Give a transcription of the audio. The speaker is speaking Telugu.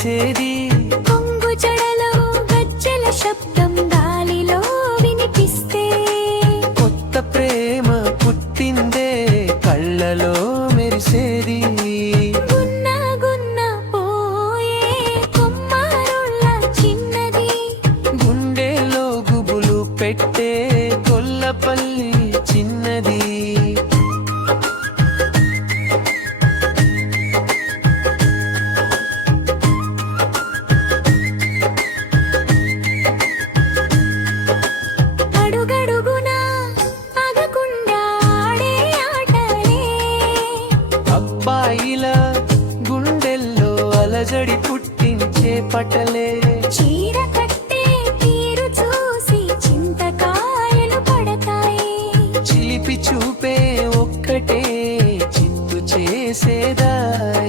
మెరిసేది. కొంగు జడలో గజ్జెల శబ్దం గాలిలో వినిపిస్తే కొత్త ప్రేమ పుట్టిందే కళ్ళలో మెరిసేది. గున్న గున్న పోయే కొమ్మారుళ్ళ చిన్నది, గుండెలో గుబులు పెట్టే కొల్లపల్లి చిన్నది. అడుగడుగునా ఆగకుండా ఆడే ఆటలే అబ్బాయిల గుండెల్లో అలజడి పుట్టించే పటలే. చీర కట్టే తీరు చూసి చింతకాయలు పడతాయి. చిలిపి చూపే ఒక్కటే చిత్తు చేసేదాయే.